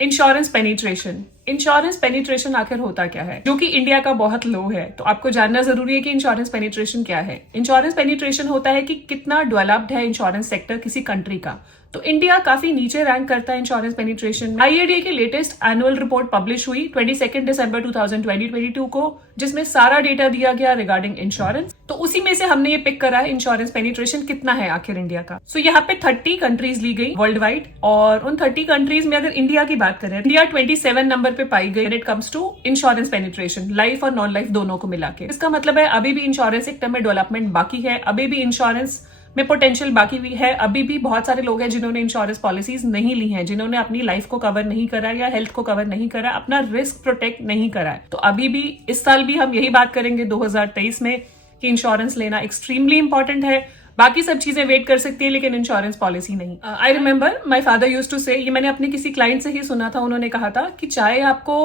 Insurance penetration आखिर होता क्या है, जो कि इंडिया का बहुत लो है। तो आपको जानना जरूरी है कि इंश्योरेंस पेनिट्रेशन क्या है। इंश्योरेंस पेनिट्रेशन होता है कि कितना डेवलप्ड है इंश्योरेंस सेक्टर किसी कंट्री का। तो इंडिया काफी नीचे रैंक करता है इंश्योरेंस पेनिट्रेशन में। आईआरडीए की लेटेस्ट एनुअल रिपोर्ट पब्लिश हुई 22 दिसंबर 2022 को, जिसमें सारा डेटा दिया गया रिगार्डिंग इंश्योरेंस। तो उसी में से हमने ये पिक करा है इंश्योरेंस पेनिट्रेशन कितना है आखिर इंडिया का। सो यहाँ पे 30 कंट्रीज ली गई वर्ल्ड वाइड, और उन 30 कंट्रीज में अगर इंडिया की बात करें, इंडिया 27 नंबर पे पाई गई it comes to insurance penetration, life और नॉन लाइफ दोनों को मिला के। इसका मतलब है अभी भी इंश्योरेंस सेक्टर में डेवलपमेंट बाकी है, अभी भी इंश्योरेंस में पोटेंशियल बाकी भी है। अभी भी बहुत सारे लोग हैं जिन्होंने इंश्योरेंस पॉलिसीज नहीं ली हैं, जिन्होंने अपनी लाइफ को कवर नहीं करा या हेल्थ को कवर नहीं करा, अपना रिस्क प्रोटेक्ट नहीं करा है। तो अभी भी इस साल भी हम यही बात करेंगे 2023 में कि इंश्योरेंस लेना एक्सट्रीमली इंपॉर्टेंट है। बाकी सब चीजें वेट कर सकती है, लेकिन इंश्योरेंस पॉलिसी नहीं। I remember my father used to say, ये मैंने अपने किसी क्लाइंट से ही सुना था, उन्होंने कहा था कि चाहे आपको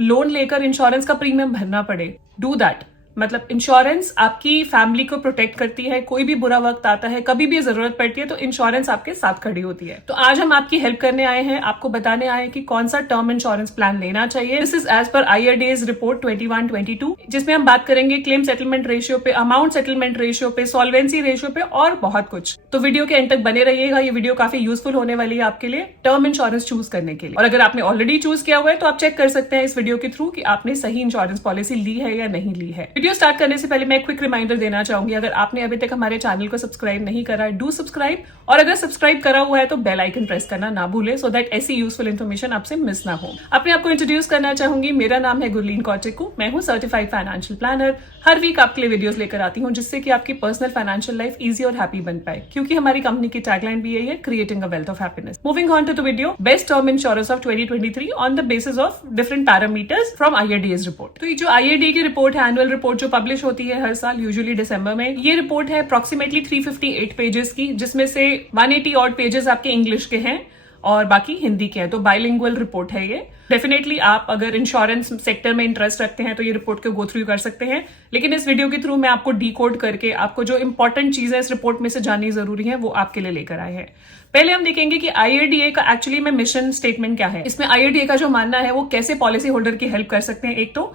लोन लेकर इंश्योरेंस का प्रीमियम भरना पड़े, डू दैट। मतलब इंश्योरेंस आपकी फैमिली को प्रोटेक्ट करती है, कोई भी बुरा वक्त आता है, कभी भी जरूरत पड़ती है तो इंश्योरेंस आपके साथ खड़ी होती है। तो आज हम आपकी हेल्प करने आए हैं, आपको बताने आए हैं कि कौन सा टर्म इंश्योरेंस प्लान लेना चाहिए। This is as per आईआरडीए's report 21-22, जिसमें हम बात करेंगे क्लेम सेटलमेंट रेशियो पे, अमाउंट सेटलमेंट रेशियो पे, सॉल्वेंसी रेशियो पे और बहुत कुछ। तो वीडियो के एंड तक बने रहिएगा, ये वीडियो काफी यूजफुल होने वाली है आपके लिए टर्म इंश्योरेंस चूज करने के लिए। और अगर आपने ऑलरेडी चूज किया हुआ है तो आप चेक कर सकते हैं इस वीडियो के थ्रू कि आपने सही इंश्योरेंस पॉलिसी ली है या नहीं ली है। वीडियो स्टार्ट करने से पहले मैं क्विक रिमाइंडर देना चाहूंगी, अगर आपने अभी तक हमारे चैनल को सब्सक्राइब नहीं करा है, डू सब्सक्राइब, और अगर सब्सक्राइब करा हुआ है तो बेल आइकन प्रेस करना ना भूले, सो दैट ऐसी यूजफुल इन्फॉर्मेशन आपसे मिस ना हो। अपने आपको इंट्रोड्यूस करना चाहूंगी, मेरा नाम है गुरलीन कौचिकू, मैं हूं सर्टिफाइड फाइनेंशियल प्लानर। हर वीक आपके लिए वीडियोस लेकर आती हूं जिससे कि आपकी पर्सनल फाइनेंशियल लाइफ इजी और हैप्पी बन पाए, क्योंकि हमारी कंपनी की टैगलाइन भी यही है, creating a wealth of happiness. Moving on to the video, best term insurance of 2023 on the basis of different parameters from IRDA's report. तो ये जो आईआरडीए की रिपोर्ट है, एनुअल रिपोर्ट जो पब्लिश होती है हर साल यूजुअली दिसंबर में, ये रिपोर्ट है अप्रोक्सीमेटली 358 पेजेस की, जिसमें से 180 ऑड पेजेस आपके इंग्लिश के हैं और बाकी हिंदी के हैं। तो बाइलिंगुअल रिपोर्ट है ये। डेफिनेटली आप अगर इंश्योरेंस सेक्टर में इंटरेस्ट रखते हैं तो ये रिपोर्ट को गो थ्रू कर सकते हैं, लेकिन इस वीडियो के थ्रू मैं आपको डीकोड करके आपको जो इंपॉर्टेंट चीजें इस रिपोर्ट में से जाननी जरूरी है वो आपके लिए लेकर आए हैं। पहले हम देखेंगे कि आईआरडीए का एक्चुअली में मिशन स्टेटमेंट क्या है। इसमें आईआरडीए का जो मानना है वो कैसे पॉलिसी होल्डर की हेल्प कर सकते हैं। एक तो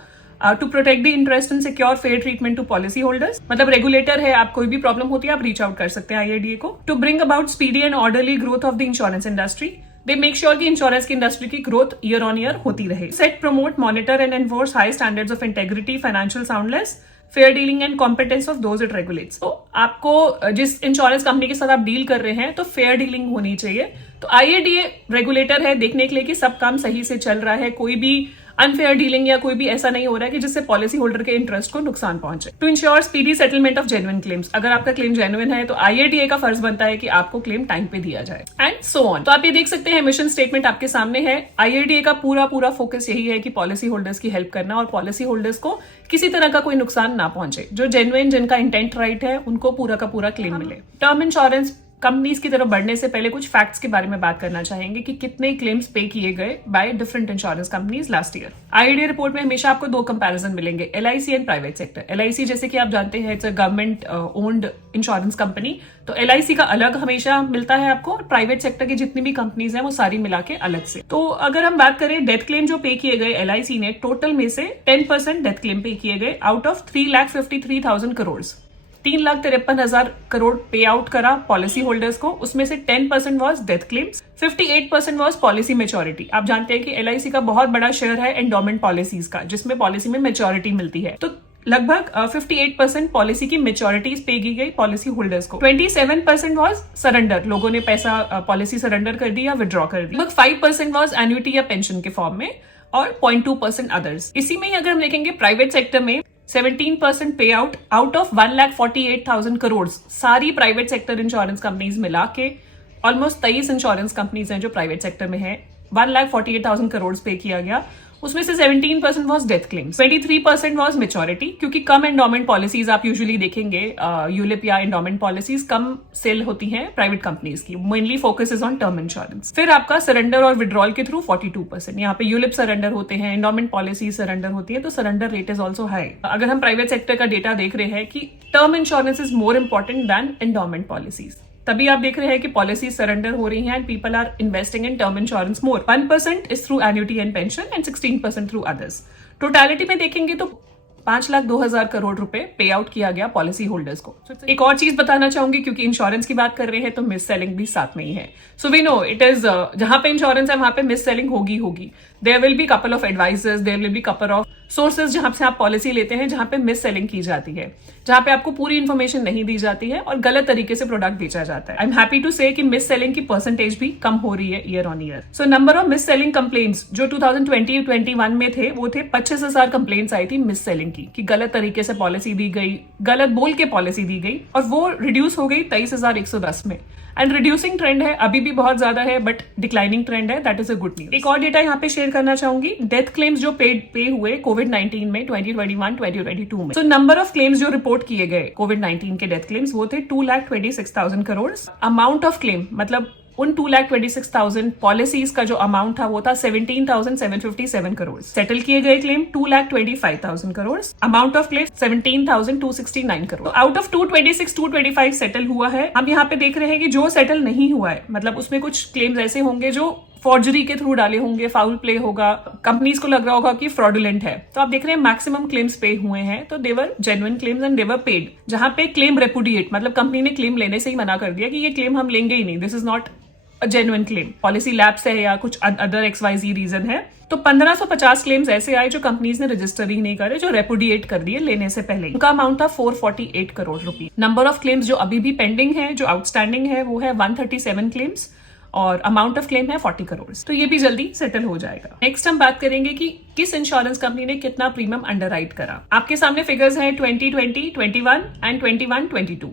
to protect the interest and secure fair treatment to policy holders, मतलब रेगुलेटर है, आप कोई भी प्रॉब्लम होती है आप रीच आउट कर सकते हैं आईआरडीए को। To bring about speedy and orderly growth of the insurance industry, they make sure कि इंश्योरेंस की इंडस्ट्री की ग्रोथ ईयर ऑन ईयर होती रहे। Set, promote, monitor and enforce high standards of integrity, financial soundness, fair dealing and competence of those it regulates. तो आपको जिस insurance company के साथ आप डील कर रहे हैं तो फेयर डीलिंग होनी चाहिए। तो आईआरडीए रेगुलेटर है देखने के लिए कि सब काम सही से चल रहा है, कोई भी अनफेयर डीलिंग या कोई भी ऐसा नहीं हो रहा है कि जिससे पॉलिसी होल्डर के इंटरेस्ट को नुकसान पहुंचे। To ensure speedy settlement of genuine claims, अगर आपका क्लेम जेन्युइन है तो आईआरडीए का फर्ज बनता है कि आपको क्लेम टाइम पे दिया जाए, एंड सो ऑन। तो आप ये देख सकते हैं मिशन स्टेटमेंट आपके सामने है। आईआरडीए का पूरा फोकस यही है कि पॉलिसी होल्डर्स की हेल्प करना और पॉलिसी होल्डर्स को किसी तरह का कोई नुकसान ना पहुंचे। जो जेन्युइन, जिनका इंटेंट राइट है, उनको पूरा का पूरा क्लेम मिले। टर्म इंश्योरेंस कंपनीज की तरफ बढ़ने से पहले कुछ फैक्ट्स के बारे में बात करना चाहेंगे कि कितने क्लेम्स पे किए गए by different insurance companies last year. IRDA report में हमेशा आपको दो कंपैरिजन मिलेंगे, LIC and private sector. LIC जैसे कि आप जानते हैं it's a government owned insurance company, तो एलआईसी का अलग हमेशा मिलता है आपको, और प्राइवेट सेक्टर की जितनी भी कंपनीज हैं वो सारी मिला के अलग से। तो अगर हम बात करें डेथ क्लेम जो पे किए गए एलआईसी ने, टोटल में से 10% डेथ क्लेम पे किए गए आउट ऑफ 3,53,000 करोड़। 3,53,000 करोड़ पे आउट करा पॉलिसी होल्डर्स को, उसमें से 10% was death claims, 58% was policy maturity. आप जानते हैं कि एलआईसी का बहुत बड़ा शेयर है एंडोमेंट पॉलिसीज का, जिसमें पॉलिसी में मेच्योरिटी मिलती है। तो लगभग 58% पॉलिसी की मेच्योरिटीज पे की गई पॉलिसी होल्डर्स को। 27% वॉज सरेंडर, लोगों ने पैसा पॉलिसी सरेंडर कर दी या विड्रॉ कर दी। लगभग 5% वॉज एन्युटी या पेंशन के फॉर्म में, और 0.2% अदर्स। इसी में ही अगर हम देखेंगे प्राइवेट सेक्टर में 17% पे आउट आउट ऑफ 1,48,000 करोड़। सारी प्राइवेट सेक्टर इंश्योरेंस कंपनीज मिला के ऑलमोस्ट 23 इंश्योरेंस कंपनीज हैं जो प्राइवेट सेक्टर में है, 1,48,000 करोड़ पे किया गया। उसमें से 17% was death claims, 23% was maturity, क्योंकि कम एंडोमेंट पॉलिसीज आप यूजुअली देखेंगे, यूलिप या एंडोमेंट पॉलिसीज कम सेल होती हैं प्राइवेट कंपनीज की, mainly focus is on term insurance. फिर आपका सरेंडर और विड्रॉल के थ्रू 42%, यहाँ पे यूलिप सरेंडर होते हैं, एंडोमेंट पॉलिसी सरेंडर होती है, तो surrender rate is also high. अगर हम प्राइवेट सेक्टर का डेटा देख रहे हैं कि term insurance is more important than endowment policies. तभी आप देख रहे हैं कि पॉलिसी सरेंडर हो रही हैं and people are investing in term insurance more. 1% is through annuity and pension and 16% through others. Totality में देखेंगे तो 5,02,000 करोड़ रुपए पे आउट किया गया पॉलिसी होल्डर्स को। एक और चीज बताना चाहूंगी, क्योंकि इंश्योरेंस की बात कर रहे हैं तो मिस सेलिंग भी साथ में ही है। So we know it is जहां पे इंश्योरेंस है वहां पे मिस सेलिंग होगी। There will be couple of advisors, there will be couple of sources जहां से आप पॉलिसी लेते हैं जहां पे मिस सेलिंग की जाती है, जहां पे आपको पूरी इंफॉर्मेशन नहीं दी जाती है और गलत तरीके से प्रोडक्ट बेचा जाता है। आई एम हैप्पी टू से कि मिस सेलिंग की परसेंटेज भी कम हो रही है year on year. So number of miss selling complaints जो 2020-21 में थे वो थे 25,000 कंप्लेंट्स आई थी मिस सेलिंग की, कि गलत तरीके से पॉलिसी दी गई, गलत बोल के पॉलिसी दी गई, और वो रिड्यूस हो गई 23,110 में। एंड रिड्यूसिंग ट्रेंड है, अभी भी बहुत ज्यादा है बट डिक्लाइनिंग ट्रेंड है, that is a good news. एक और डेटा यहाँ पे शेयर करना चाहूंगी, डेथ क्लेम्स जो पे हुए कोविड-19 में 2021-2022 में। सो नंबर ऑफ क्लेम्स जो रिपोर्ट किए गए कोविड-19 के डेथ क्लेम्स वो थे 2,26,000 करोड़। अमाउंट ऑफ क्लेम मतलब उन 2,26,000 पॉलिसीज का जो अमाउंट था वो था 17,757 करोड़। सेटल किए गए claim 2,25,000 crore. Amount of claim 17,269 crore. Out of 225 settle हुआ है। हम यहाँ पे देख रहे हैं कि जो सेटल नहीं हुआ है, मतलब उसमें कुछ क्लेम्स ऐसे होंगे जो फॉर्जरी के थ्रू डाले होंगे, फाउल प्ले होगा, कंपनीज को लग रहा होगा कि फ्रॉडुलेंट है। तो आप देख रहे हैं मैक्सिमम क्लेम्स पे हुए हैं, तो they were genuine claims and they were paid. जहां पे क्लेम रेपुडिएट मतलब कंपनी ने क्लेम लेने से ही मना कर दिया कि ये क्लेम हम लेंगे ही नहीं, this is not a genuine claim, policy lapse है या कुछ अदर XYZ रीजन है, तो 1550 क्लेम्स ऐसे आए जो कंपनीज ने रजिस्टर ही नहीं करे, जो रेपुडिएट कर दिए लेने से पहले। उनका अमाउंट था 448 करोड़ रुपए। नंबर ऑफ क्लेम्स जो अभी भी पेंडिंग है, जो आउटस्टैंडिंग है, वो है 137 क्लेम्स और अमाउंट ऑफ क्लेम है 40 करोड़। तो ये भी जल्दी सेटल हो जाएगा। नेक्स्ट हम बात करेंगे कि किस इंश्योरेंस कंपनी ने कितना प्रीमियम अंडरराइट करा। आपके सामने फिगर्स है 2020, 21 एंड 21, 22।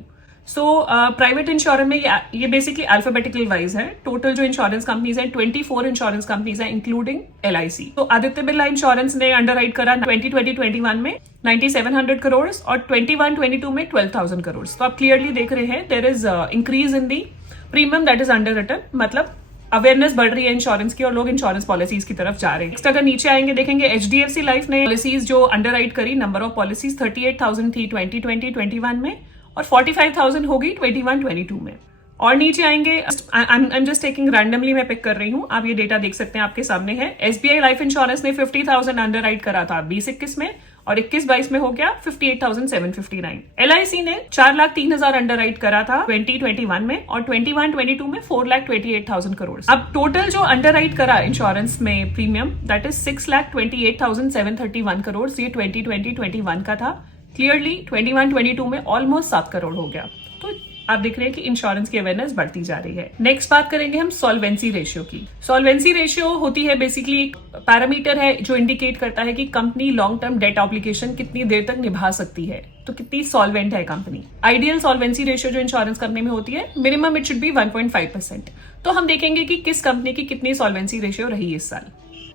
सो प्राइवेट इंश्योरेंस में ये बेसिकली अल्फाबेटिकल वाइज है। टोटल जो इंश्योरेंस कंपनीज हैं 24 इंश्योरेंस कंपनीज हैं इंक्लूडिंग LIC। तो आदित्य बिरला इंश्योरेंस ने अंडरराइट करा 2020-21 में 9,700 करोड़ और 21-22 में 12,000 करोड़। तो आप क्लियरली देख रहे हैं there is increase in the premium that is underwritten, मतलब अवेयरनेस बढ़ रही है इंश्योरेंस की और लोग इंश्योरेंस पॉलिसीज की तरफ जा रहे हैं। नेक्स्ट अगर नीचे आएंगे देखेंगे HDFC लाइफ ने पॉलिसीज जो अंडरराइट करी, नंबर ऑफ पॉलिसीज 38,000 थी 2020-21 में और 45,000 होगी 21-22 में। और नीचे आएंगे, I am just taking randomly, मैं पिक कर रही हूँ, आप ये डेटा देख सकते हैं आपके सामने है। SBI लाइफ इंश्योरेंस ने 50,000 अंडरराइट करा था 20-21 में और 21-22 में हो गया 58,759। LIC ने 4,03,000 अंडरराइट करा था 2021 में और 21-22 में 4,28,000 करोड़। अब टोटल जो अंडरराइट करा इंश्योरेंस में प्रीमियम दैट इज 6,28,731 करोड़। ये 2020-21 का था। क्लियरली 21-22 में ऑलमोस्ट 7 करोड़ हो गया। तो आप देख रहे हैं कि इंश्योरेंस की अवेयरनेस बढ़ती जा रही है। नेक्स्ट बात करेंगे हम सॉल्वेंसी रेशियो की। सॉल्वेंसी रेशियो होती है बेसिकली एक पैरामीटर है जो इंडिकेट करता है कि company long term debt obligation कितनी देर तक निभा सकती है, तो कितनी सॉल्वेंट है कंपनी। आइडियल सॉल्वेंसी रेशियो जो इंश्योरेंस कंपनी में होती है मिनिमम इट शुड बी 1.5%। तो हम देखेंगे कि किस कंपनी की कितनी सॉल्वेंसी रेशियो रही इस साल।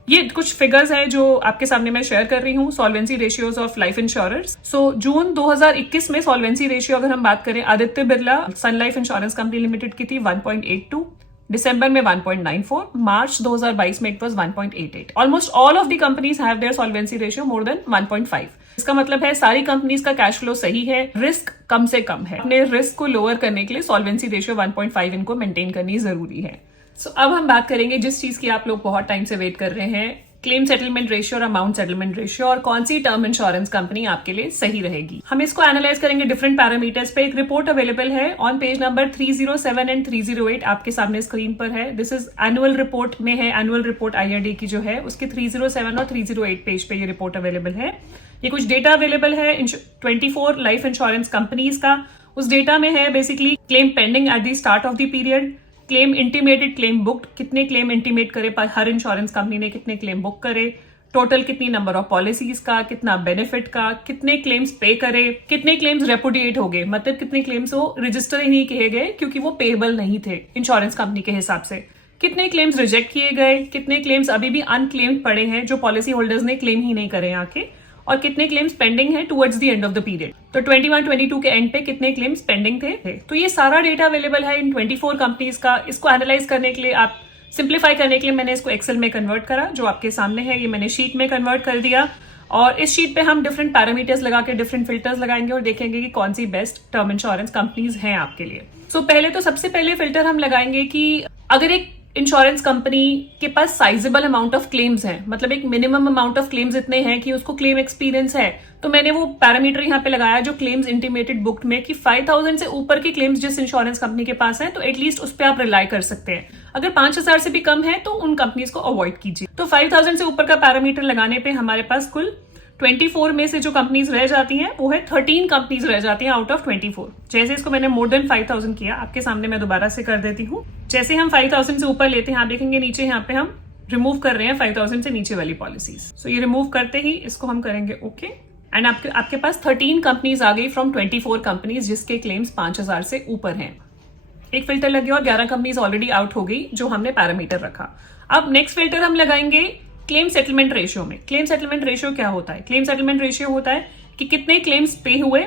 ये कुछ फिगर्स है जो आपके सामने मैं शेयर कर रही हूँ, solvency ratios of life insurers. So जून 2021 में सॉल्वेंसी रेशियो अगर हम बात करें, Aditya Birla Sun Life Insurance company limited की थी 1.82, दिसंबर में 1.94, मार्च 2022 में it was 1.88। Almost all of the companies have their solvency ratio more than 1.5। इसका मतलब है सारी कंपनीज का कैश फ्लो सही है, रिस्क कम से कम है। अपने रिस्क को लोअर करने के लिए सॉल्वेंसी रेशियो 1.5 इनको मेंटेन करनी जरूरी है। सो अब हम बात करेंगे जिस चीज की आप लोग बहुत टाइम से वेट कर रहे हैं, क्लेम सेटलमेंट रेशियो और अमाउंट सेटलमेंट रेशियो, और कौन सी टर्म इंश्योरेंस कंपनी आपके लिए सही रहेगी। हम इसको एनालाइज करेंगे डिफरेंट पैरामीटर्स पे। एक रिपोर्ट अवेलेबल है ऑन पेज नंबर 307 एंड 308, आपके सामने स्क्रीन पर है। दिस इज एनुअल रिपोर्ट में है, एनुअल रिपोर्ट IRD की जो है उसके 307 और 308 पेज पे ये रिपोर्ट अवेलेबल है। ये कुछ डेटा अवेलेबल है 24 लाइफ इंश्योरेंस कंपनीज का। उस डेटा में है basically claim pending at the start of the period, claim intimated, claim booked, कितने क्लेम इंटीमेट करे हर इंश्योरेंस कंपनी ने, कितने क्लेम बुक करे, टोटल कितनी नंबर ऑफ पॉलिसीज का, कितना बेनिफिट का, कितने क्लेम्स पे करे, कितने क्लेम्स रेपुडिएट हो गए, मतलब कितने क्लेम्स वो रजिस्टर ही नहीं किए गए क्योंकि वो पेएबल नहीं थे इंश्योरेंस कंपनी के हिसाब से, कितने क्लेम्स रिजेक्ट किए गए, कितने क्लेम्स अभी भी अनक्लेम्ड पड़े हैं जो पॉलिसी होल्डर्स ने क्लेम ही नहीं करे आके, और कितने क्लेम्स पेंडिंग है towards the end of the period. तो 21-22 के एंड पे कितने क्लेम्स पेंडिंग थे। तो ये सारा डेटा अवेलेबल है इन 24 कंपनीज का। इसको एनालाइज करने के लिए, आप सिंप्लीफाई करने के लिए मैंने इसको एक्सेल में कन्वर्ट करा, जो आपके सामने है, ये मैंने शीट में कन्वर्ट कर दिया। और इस शीट पे हम डिफरेंट पैरामीटर्स लगा के डिफरेंट फिल्टर्स लगाएंगे और देखेंगे कि कौन सी बेस्ट टर्म इंश्योरेंस कंपनीज हैं आपके लिए। पहले तो सबसे पहले फिल्टर हम लगाएंगे कि अगर एक इंश्योरेंस कंपनी के पास साइजेबल अमाउंट ऑफ क्लेम्स है, मतलब एक मिनिमम अमाउंट ऑफ क्लेम्स इतने हैं कि उसको क्लेम एक्सपीरियंस है, तो मैंने वो पैरामीटर यहाँ पे लगाया जो क्लेम्स इंटीमेटेड बुक्ड में कि 5000 से ऊपर के क्लेम्स जिस इंश्योरेंस कंपनी के पास है तो एटलीस्ट उस पर आप रिलाई कर सकते हैं। अगर 5000 से भी कम है तो उन कंपनीज को अवॉइड कीजिए। तो 5000 से ऊपर का पैरामीटर लगाने पे हमारे पास कुल 24 में से जो कंपनीज रह जाती हैं वो है 13 कंपनीज रह जाती हैं आउट ऑफ 24। जैसे इसको मैंने मोर देन 5000 किया, आपके सामने मैं दोबारा से कर देती हूँ। जैसे हम 5000 से ऊपर लेते हैं, आप देखेंगे नीचे यहाँ पे हम रिमूव कर रहे हैं 5000 से नीचे वाली पॉलिसीज। ये रिमूव करते ही इसको हम करेंगे ओके, एंड आपके पास 13 कंपनीज आ गई फ्रॉम 24 कंपनीज जिसके क्लेम्स 5000 से ऊपर हैं। एक फिल्टर लग गया और 11 कंपनीज ऑलरेडी आउट हो गई जो हमने पैरामीटर रखा। अब नेक्स्ट फिल्टर हम लगाएंगे क्लेम सेटलमेंट रेशियो में। क्लेम सेटलमेंट रेशियो क्या होता है? क्लेम सेटलमेंट रेशियो होता है कि कितने क्लेम्स पे हुए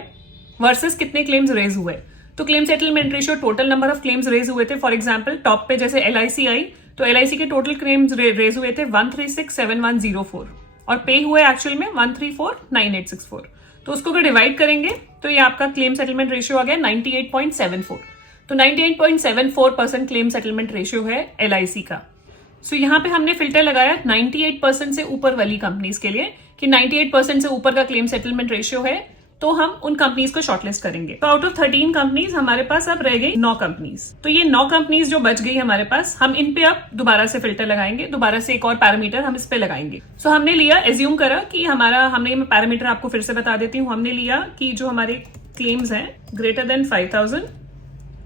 वर्सेस कितने क्लेम्स रेज हुए। तो claim settlement ratio total number of claims raise हुए थे। फॉर एग्जांपल टॉप पे जैसे LIC आई तो LIC के टोटल क्लेम्स रेज हुए थे 1367104 और पे हुए एक्चुअल में 1349864। तो उसको अगर डिवाइड करेंगे तो ये आपका क्लेम सेटलमेंट रेशियो आ गया 98.74। तो 98.74% क्लेम सेटलमेंट रेशियो है LIC का। यहाँ पे हमने फिल्टर लगाया 98% से ऊपर वाली कंपनीज के लिए कि 98% से ऊपर का क्लेम सेटलमेंट रेशियो है तो हम उन कंपनीज को शॉर्टलिस्ट करेंगे। तो आउट ऑफ 13 कंपनीज हमारे पास अब रह गई 9 कंपनीज। तो ये 9 कंपनीज जो बच गई हमारे पास, हम इन पे अब दोबारा से फिल्टर लगाएंगे, दोबारा से एक और पैरामीटर हम इस पे लगाएंगे। हमने लिया, एज्यूम करा कि हमने पैरामीटर आपको फिर से बता देती हूँ। हमने लिया कि जो हमारे क्लेम्स हैं ग्रेटर देन 5000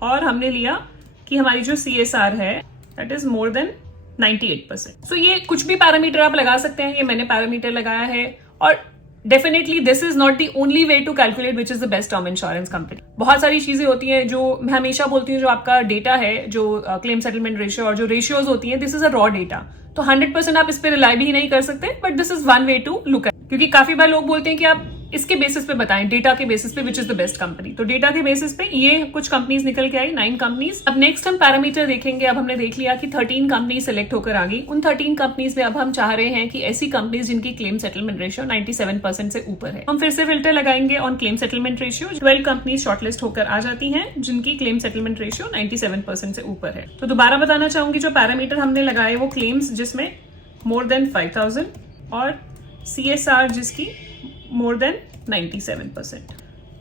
और हमने लिया कि हमारी जो CSR है दैट इज मोर देन 98%। ये कुछ भी पैरामीटर आप लगा सकते हैं, ये मैंने पैरामीटर लगाया है। और definitely this is not the only way to calculate which is the best term insurance company. बहुत सारी चीजें होती हैं जो मैं हमेशा बोलती हूँ, जो आपका डेटा है, जो क्लेम सेटलमेंट रेशियो और जो रेशियोज होती हैं, this is a raw data. तो 100% आप इस पे रिलाई भी नहीं कर सकते, but this is one way to look at. क्योंकि काफी बार लोग बोलते हैं कि आप इसके बेसिस पे बताएं, डेटा के बेसिस पे विच इज द बेस्ट कंपनी। तो डेटा के बेसिस पे ये कुछ कंपनीज निकल के आई, 9 कंपनीज। अब नेक्स्ट हम पैरामीटर देखेंगे। अब हमने देख लिया कि 13 कंपनीज सिलेक्ट होकर आ गई। उन 13 कंपनीज में अब हम चाह रहे हैं कि ऐसी कंपनीज जिनकी क्लेम सेटलमेंट रेशियो 97% से ऊपर है। हम फिर से फिल्टर लगाएंगे on claim settlement ratio. 12 companies shortlist होकर आ जाती हैं जिनकी क्लेम सेटलमेंट रेशियो 97% से ऊपर है। तो दोबारा बताना चाहूंगी, जो पैरामीटर हमने लगाए वो क्लेम्स जिसमें मोर देन 5000 और CSR जिसकी मोर देन 97%।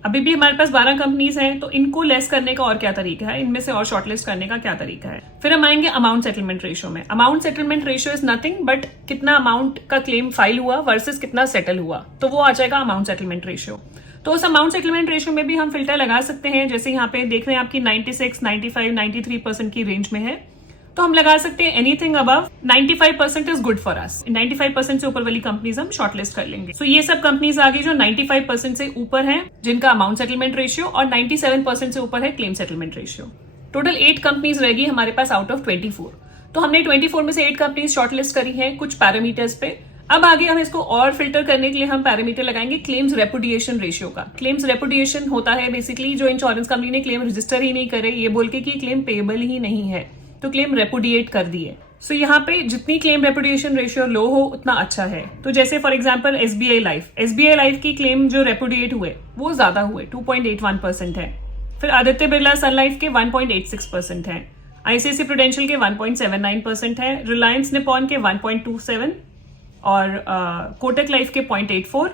अभी भी हमारे पास 12 कंपनीज हैं, तो इनको लेस करने का और क्या तरीका है, इनमें से और शॉर्टलिस्ट करने का क्या तरीका है। फिर हम आएंगे अमाउंट सेटलमेंट रेशियो में। Amount settlement ratio is nothing but कितना अमाउंट का क्लेम फाइल हुआ वर्सेस कितना सेटल हुआ, तो वो आ जाएगा अमाउंट सेटलमेंट रेशियो। तो उस अमाउंट सेटलमेंट रेशियो में भी हम फिल्टर लगा सकते हैं। जैसे यहाँ पे देख रहे हैं आपकी 96, 95, 93% की रेंज में है, तो हम लगा सकते हैं anything above 95% is good for us. 95% से ऊपर वाली कंपनीज हम शॉर्टलिस्ट कर लेंगे। ये सब कंपनीज आ गई जो 95% से ऊपर है जिनका अमाउंट सेटलमेंट रेशियो और 97% से ऊपर है claim settlement ratio. Total 8 companies रहेगी हमारे पास आउट ऑफ 24। तो हमने 24 में से 8 कंपनीज शॉर्टलिस्ट करी है कुछ पैरामीटर्स पे। अब आगे हम इसको और फिल्टर करने के लिए हम पैरामीटर लगाएंगे क्लेम्स रेपुडिएशन रेशियो का। क्लेम्स रेपुडिएशन होता है बेसिकली जो इंश्योरेंस कंपनी ने क्लेम रजिस्टर ही नहीं करे ये बोल के कि क्लेम पेएबल ही नहीं है, तो क्लेम रेपुडिएट कर दिए। यहाँ पे जितनी क्लेम रेपुडिएशन रेशियो लो हो उतना अच्छा है। तो जैसे फॉर एग्जांपल SBI लाइफ की क्लेम जो रेपुडिएट हुए वो ज्यादा हुए, 2.81% है। फिर आदित्य बिरला सन लाइफ के 1.86% है, ICICI प्रूडेंशियल के 1.79% है, रिलायंस निपॉन के 1.27 और कोटक लाइफ के 0.84,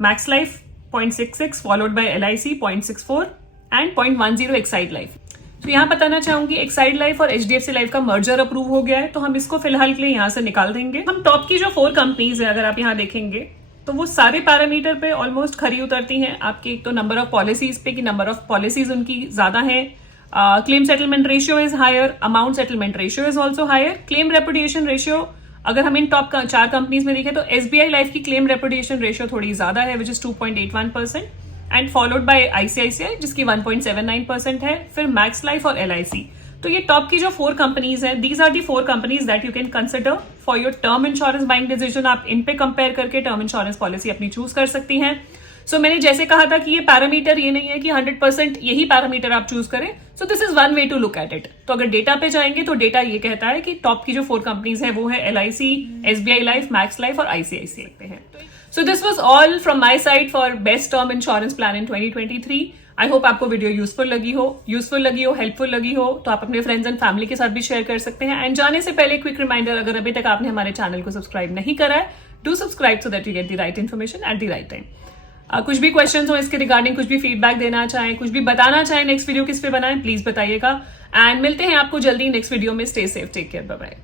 max life 0.66 followed by LIC 0.64 and 0.10 Exide life. तो यहाँ बताना चाहूंगी एक्साइड लाइफ और HDFC लाइफ का मर्जर अप्रूव हो गया है, तो हम इसको फिलहाल के लिए यहाँ से निकाल देंगे। हम टॉप की जो 4 कंपनीज है अगर आप यहाँ देखेंगे तो वो सारे पैरामीटर पे ऑलमोस्ट खरी उतरती हैं आपके। एक तो नंबर ऑफ पॉलिसीज पे कि नंबर ऑफ पॉलिसीज उनकी ज्यादा है, claim settlement ratio is higher, amount settlement ratio is also higher, claim repudiation ratio अगर हम इन टॉप 4 कंपनीज में देखें तो SBI लाइफ की क्लेम रेपुडिएशन रेशियो थोड़ी ज्यादा है which is 2.81% and followed by ICICI जिसकी 1.79% है, फिर मैक्स लाइफ और LIC। तो ये टॉप की जो 4 कंपनीज है, these are the 4 companies that you can consider for your term insurance buying decision. आप इन पे कंपेयर करके टर्म इंश्योरेंस पॉलिसी अपनी चूज कर सकती हैं। मैंने जैसे कहा था कि ये पैरामीटर ये नहीं है कि 100% यही पैरामीटर आप चूज करें। This is one way to look at it. तो अगर डेटा पे जाएंगे तो डेटा ये कहता है कि टॉप की जो 4 कंपनीज है वो है LIC, SBI life, max life और ICICI पे है। So this was all from my side for best term insurance plan in 2023। I hope आपको वीडियो यूजफुल लगी हो, हेल्पफुल लगी हो तो आप अपने फ्रेंड्स एंड फैमिली के साथ भी शेयर कर सकते हैं। एंड जाने से पहले क्विक रिमाइंडर, अगर अभी तक आपने हमारे चैनल को सब्सक्राइब नहीं करा है, do subscribe so that you get the right information at the right time. कुछ भी क्वेश्चंस हो इसके रिगार्डिंग, कुछ भी फीडबैक देना चाहें, कुछ भी बताना चाहें नेक्स्ट वीडियो किस पे बनाएं, प्लीज बताइएगा। एंड मिलते हैं आपको जल्दी नेक्स्ट वीडियो में। Stay safe, take care, bye bye.